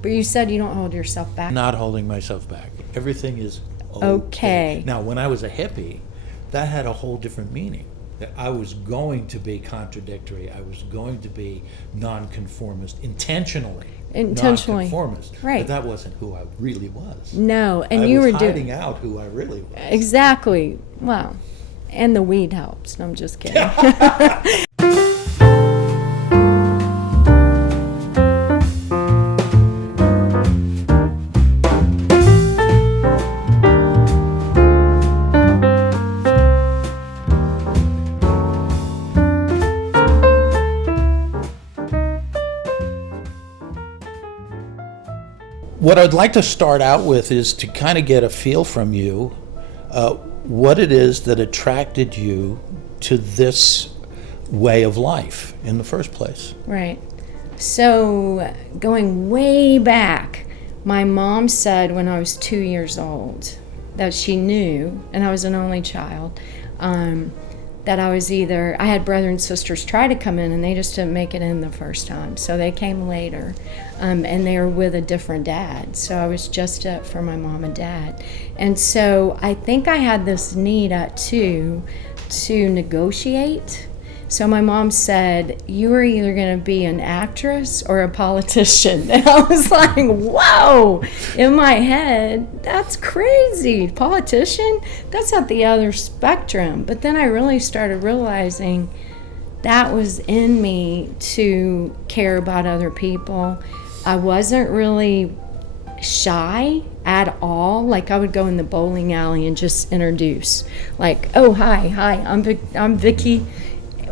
But you said you don't hold yourself back. Not holding myself back. Everything is Okay. Now, when I was a hippie, that had a whole different meaning. That I was going to be contradictory. I was going to be nonconformist, intentionally nonconformist. Right. But that wasn't who I really was. No, and I you was were hiding out who I really was. Exactly. Well, and the weed helps. No, I'm just kidding. What I'd like to start out with is to kind of get a feel from you what it is that attracted you to this way of life in the first place. Right. So going way back, my mom said when I was 2 years old that she knew, and I was an only child, that I was I had brother and sisters try to come in and they just didn't make it in the first time. So they came later, and they were with a different dad. So I was just up for my mom and dad. And so I think I had this need at 2 to negotiate. So my mom said, you are either going to be an actress or a politician. And I was like, whoa, in my head, that's crazy. Politician? That's at the other spectrum. But then I really started realizing that was in me to care about other people. I wasn't really shy at all. Like I would go in the bowling alley and just introduce, like, oh, hi, I'm Vicky.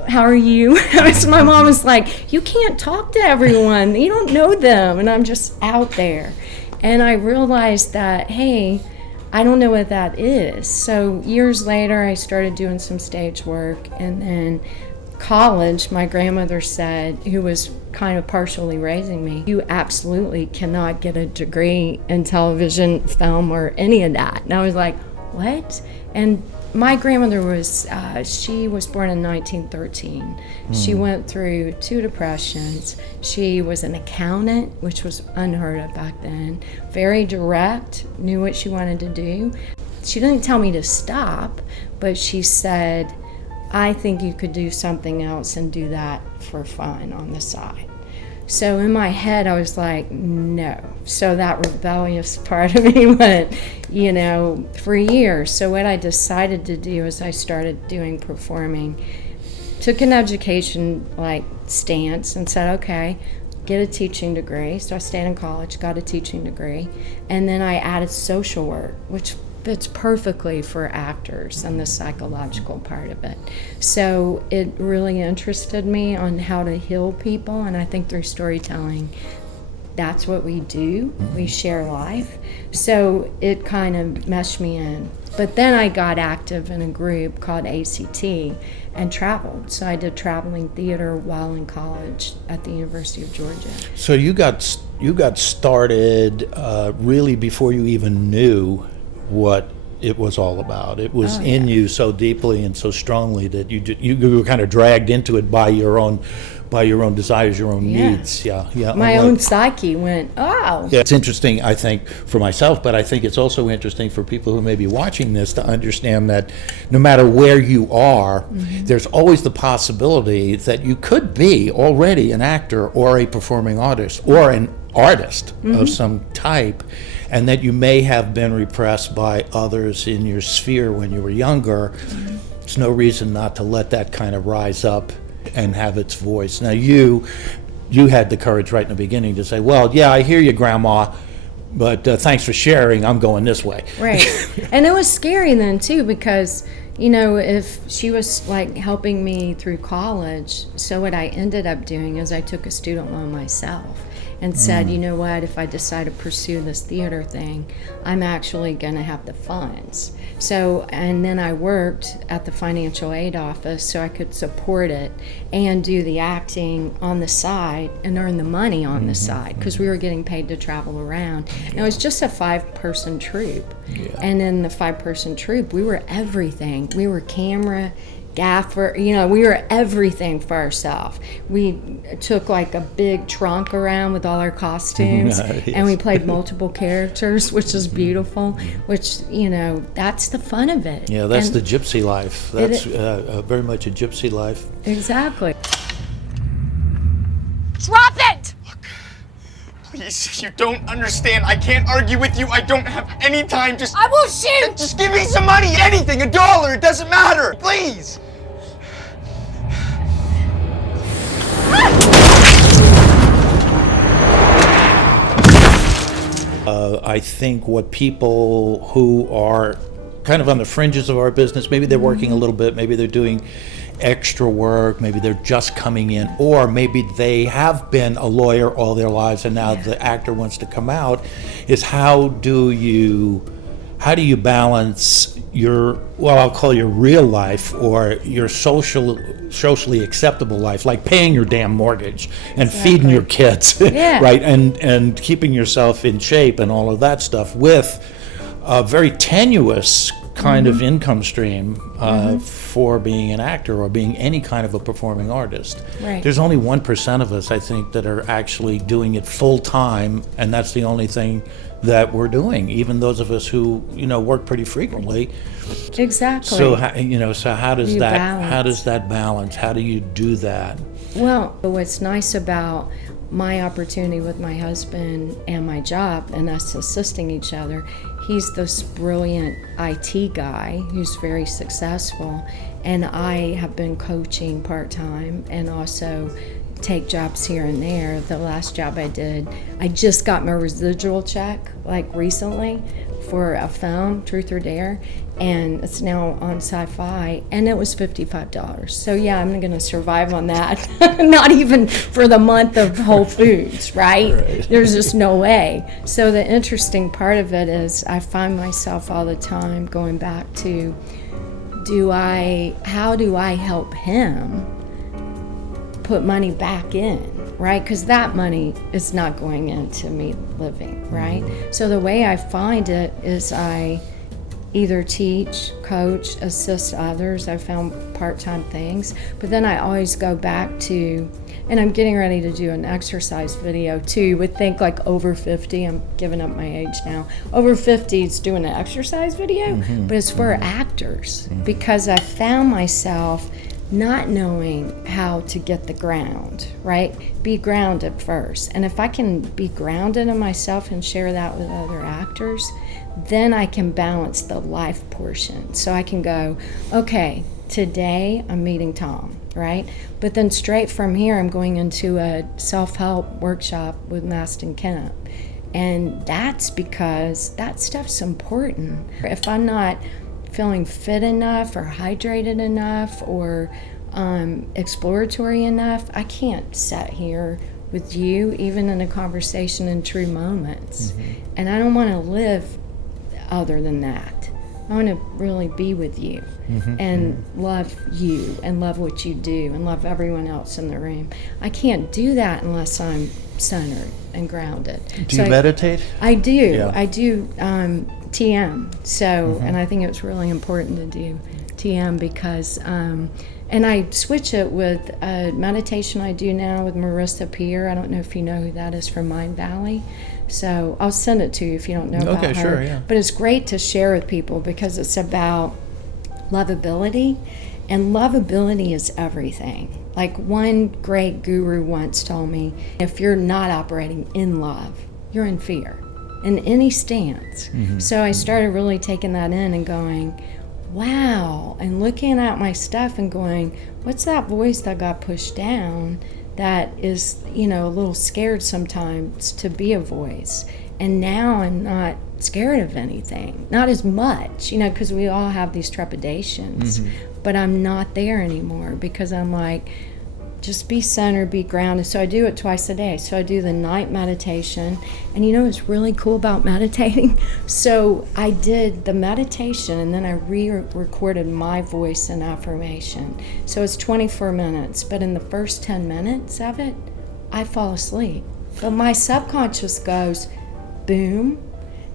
How are you? So my mom was like, you can't talk to everyone. You don't know them. And I'm just out there. And I realized that, hey, I don't know what that is. So years later, I started doing some stage work. And then college, my grandmother said, who was kind of partially raising me, you absolutely cannot get a degree in television, film, or any of that. And I was like, what? And my grandmother was, she was born in 1913. She went through 2 depressions. She was an accountant, which was unheard of back then. Very direct, knew what she wanted to do. She didn't tell me to stop, but she said, I think you could do something else and do that for fun on the side. So in my head, I was like, no. So that rebellious part of me went, for years. So what I decided to do is I started doing performing, took an education stance and said, okay, get a teaching degree. So I stayed in college, got a teaching degree. And then I added social work, which fits perfectly for actors and the psychological part of it. So it really interested me on how to heal people, and I think through storytelling, that's what we do. We share life. So it kind of meshed me in. But then I got active in a group called ACT and traveled. So I did traveling theater while in college at the University of Georgia. So you got started really before you even knew what it was all about. It was in you so deeply and so strongly that you were kind of dragged into it by your own desires, your own needs. Yeah. My own psyche went, oh. Yeah, it's interesting, I think, for myself, but I think it's also interesting for people who may be watching this to understand that no matter where you are, there's always the possibility that you could be already an actor or a performing artist or an artist of some type, and that you may have been repressed by others in your sphere when you were younger. There's no reason not to let that kind of rise up and have its voice. Now you had the courage right in the beginning to say, well, yeah, I hear you, Grandma, but thanks for sharing, I'm going this way. Right. And it was scary then too, because if she was helping me through college, so what I ended up doing is I took a student loan myself and said, you know what, if I decide to pursue this theater thing, I'm actually going to have the funds. So, and then I worked at the financial aid office so I could support it and do the acting on the side and earn the money on the side, because we were getting paid to travel around. And it was just a 5-person troupe. Yeah. And in the 5-person troupe, we were everything. We were camera, gaffer, we were everything for ourselves. We took like a big trunk around with all our costumes Nice. and we played multiple characters, which is beautiful, which, that's the fun of it. Yeah, that's And the gypsy life. That's very much a gypsy life. exactly. Drop it! Please, you don't understand. I can't argue with you. I don't have any time. I will shoot! Just give me some money. Anything. $1. It doesn't matter. Please. I think what people who are kind of on the fringes of our business, maybe they're working a little bit, maybe they're doing extra work, maybe they're just coming in, or maybe they have been a lawyer all their lives and now the actor wants to come out, is how do you balance your, well, I'll call your real life or your socially acceptable life, like paying your damn mortgage and feeding your kids, Yeah. right, and keeping yourself in shape and all of that stuff with a very tenuous kind of income stream for being an actor or being any kind of a performing artist. Right. There's only 1% of us, I think, that are actually doing it full time, and that's the only thing that we're doing. Even those of us who work pretty frequently. Exactly. So how does You that balance. How do you do that? Well, what's nice about my opportunity with my husband and my job and us assisting each other, he's this brilliant IT guy who's very successful, and I have been coaching part-time and also take jobs here and there. The last job I did, I just got my residual check like recently for a film, Truth or Dare, and it's now on Sci-Fi, and it was $55. So yeah, I'm gonna survive on that. Not even for the month of Whole Foods, right? There's just no way. So the interesting part of it is I find myself all the time going back to, how do I help him put money back in, right? Because that money is not going into me living, right? So the way I find it is I either teach, coach, assist others. I found part-time things, but then I always go back to, and I'm getting ready to do an exercise video too. You would think like over 50, I'm giving up my age now, over 50 is doing an exercise video, but it's for actors because I found myself not knowing how to get the ground, right? Be grounded first. And if I can be grounded in myself and share that with other actors, then I can balance the life portion. So I can go, okay, today I'm meeting Tom, right? But then straight from here, I'm going into a self-help workshop with Maston Kemp. And that's because that stuff's important. If I'm not feeling fit enough or hydrated enough or exploratory enough, I can't sit here with you, even in a conversation in true moments. And I don't want to live other than that. I want to really be with you and love you and love what you do and love everyone else in the room. I can't do that unless I'm centered and grounded. Do you meditate? I do. Yeah. I do TM. So, and I think it's really important to do TM because, and I switch it with a meditation I do now with Marissa Peer. I don't know if you know who that is from Mind Valley. So I'll send it to you if you don't know about her. Okay, sure, yeah. But it's great to share with people because it's about lovability, and lovability is everything. Like one great guru once told me, if you're not operating in love, you're in fear, in any stance. So I started really taking that in and going, wow, and looking at my stuff and going, what's that voice that got pushed down that is, a little scared sometimes to be a voice? And now I'm not scared of anything, not as much, because we all have these trepidations, but I'm not there anymore because I'm like, just be centered, be grounded. So I do it twice a day. So I do the night meditation, and what's really cool about meditating? So I did the meditation and then I re-recorded my voice and affirmation. So it's 24 minutes, but in the first 10 minutes of it, I fall asleep. But my subconscious goes, boom,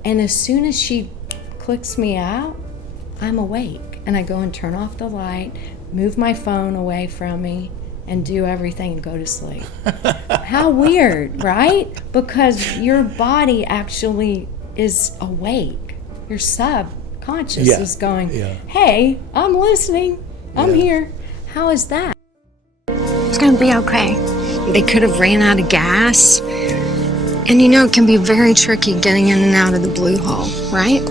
and as soon as she clicks me out, I'm awake. And I go and turn off the light, move my phone away from me, and do everything and go to sleep. How weird, right? Because your body actually is awake. Your subconscious is going, hey, I'm listening. I'm here. How is that? It's gonna be okay. They could have ran out of gas. And you know, it can be very tricky getting in and out of the blue hole, right?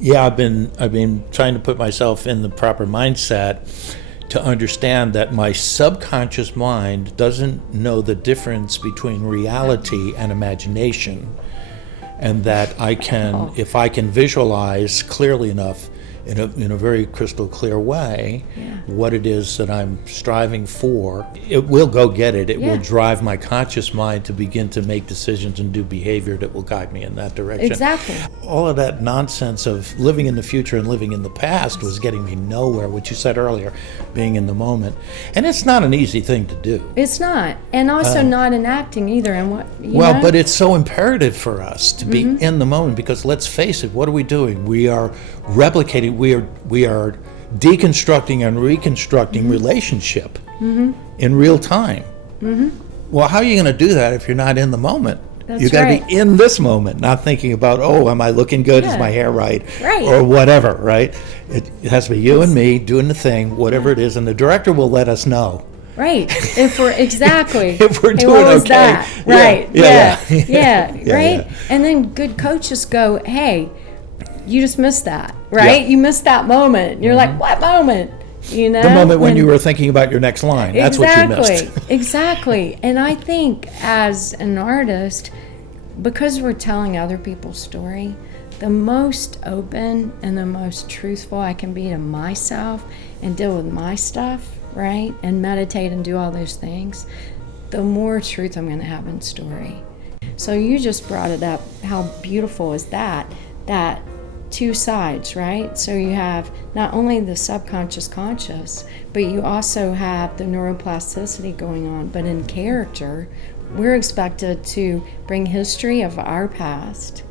Yeah, I've been trying to put myself in the proper mindset to understand that my subconscious mind doesn't know the difference between reality and imagination, and that I can, if I can visualize clearly enough in a very crystal clear way what it is that I'm striving for, it will go get it. It will drive my conscious mind to begin to make decisions and do behavior that will guide me in that direction. Exactly. All of that nonsense of living in the future and living in the past was getting me nowhere, what you said earlier, being in the moment. And it's not an easy thing to do. It's not. And also not enacting either. And what, you Well, know? but it's so imperative for us to be in the moment, because let's face it, what are we doing? We are replicating, we are deconstructing and reconstructing relationship in real time. Well, how are you going to do that if you're not in the moment? That's You got to right. be in this moment, not thinking about, oh, am I looking good? Is Yeah. my hair right? Right. Or whatever, right? It has to be you and me doing the thing, whatever it is, and the director will let us know. Right. If we're exactly. If we're Hey, doing what was okay. that? Yeah, Right. yeah, Yeah. yeah. Yeah, Right. yeah. And then good coaches go, hey, you just missed that. Right. Yeah. You missed that moment. You're like, what moment? You know, The moment when you were thinking about your next line, that's what you missed. Exactly. And I think as an artist, because we're telling other people's story, the most open and the most truthful I can be to myself and deal with my stuff, right? And meditate and do all those things, the more truth I'm going to have in story. So you just brought it up. How beautiful is that? That two sides, right? So you have not only the subconscious conscious, but you also have the neuroplasticity going on. But in character, we're expected to bring history of our past,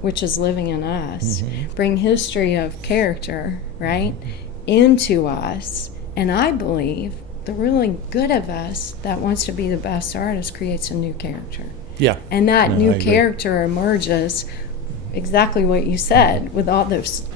which is living in us, bring history of character, right, into us. And I believe the really good of us that wants to be the best artist creates a new character. Yeah. And that No, I new agree. character emerges exactly what you said, with all those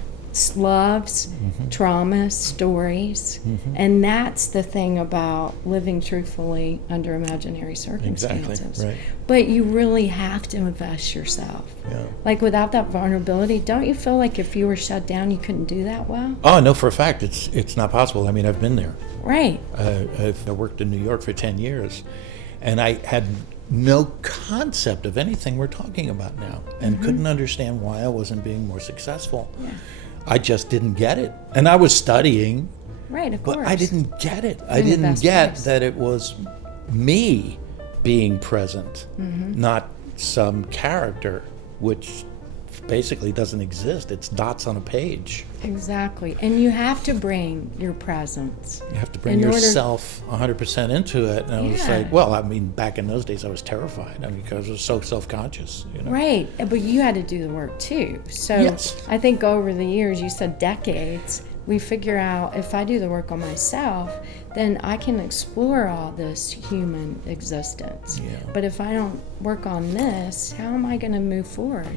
loves, traumas, stories. And that's the thing about living truthfully under imaginary circumstances. right. But you really have to invest yourself. Yeah. Like without that vulnerability, don't you feel like if you were shut down, you couldn't do that well? Oh, no, for a fact, it's not possible. I mean, I've been there. Right. I worked in New York for 10 years, and I had no concept of anything we're talking about now, and couldn't understand why I wasn't being more successful. Yeah. I just didn't get it. And I was studying, Right, of but course. I didn't get it. I in the didn't best get place. that it was me being present, not some character, which basically doesn't exist. It's dots on a page. Exactly. And you have to bring your presence. You have to bring In order- yourself 100% into it. And I was Yeah. like, well, I mean, back in those days, I was terrified. I mean, because I was so self-conscious, you know. Right, but you had to do the work too. So Yes. I think over the years, you said decades, we figure out if I do the work on myself, then I can explore all this human existence. Yeah. But if I don't work on this, how am I going to move forward?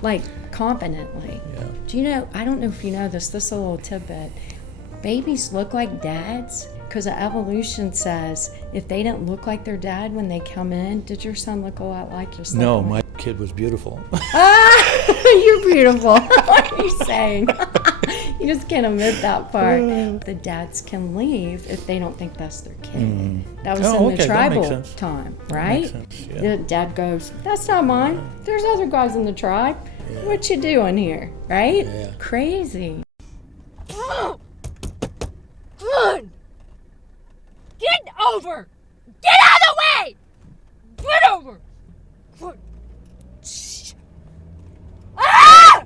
Like confidently. Yeah. Do you know, I don't know if you know this is a little tidbit. Babies look like dads because evolution says if they didn't look like their dad when they come in, did your son look a lot like your son? No, my kid was beautiful. You're beautiful. What are you saying? You just can't admit that part. The dads can leave if they don't think that's their kid. That was Oh, in okay, the that makes tribal sense. time, right? makes sense, yeah. The dad goes, that's not mine. There's other guys in the tribe. What you doing here, right? Yeah. Crazy. Good. Get over. Get out of the way. Get over. Good. Ah!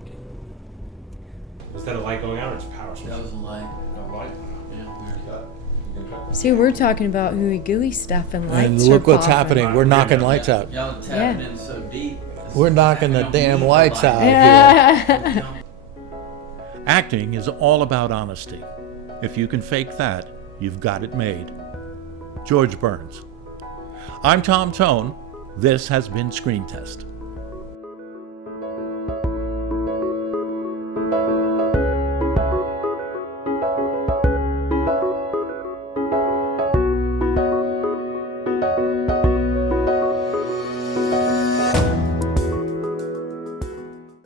Is that a light going out or it's power switch? That was a light. A light? See, we're talking about hooey gooey stuff and lights. And are look what's popping. happening. We're knocking lights out. Y'all tapping in so deep. We're knocking the damn lights out. Yeah. Acting is all about honesty. If you can fake that, you've got it made. George Burns. I'm Tom Tone. This has been Screen Test.